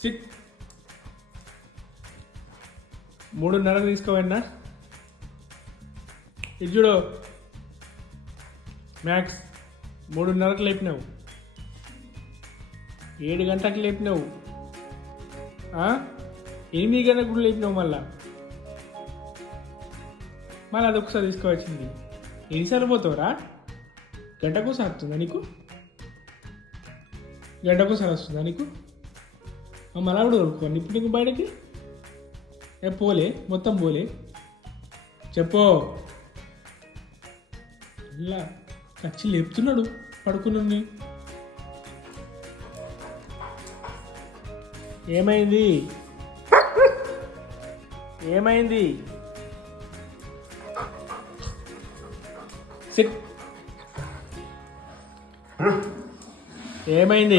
SIT 3:30 తీసుకోవన్నా ఇది చూడు max 3:30కి లేపినావు 7 గంటలకు లేపినావు 8 గంటలకు కూడా లేపినావు మళ్ళీ అదొకసారి తీసుకోవచ్చింది ఎన్నిసార్లు పోతావురా గంటకోసారి వస్తుందా నీకు గంటకోసారి వస్తుందా నీకు మళ్ళా కూడా దొరుకుతాను ఇప్పుడు నీకు బయటకి పోలే మొత్తం పోలే చెప్పో ఇలా కచ్చి లేపుతున్నాడు పడుకున్నాను ఏమైంది ఏమైంది ఏమైంది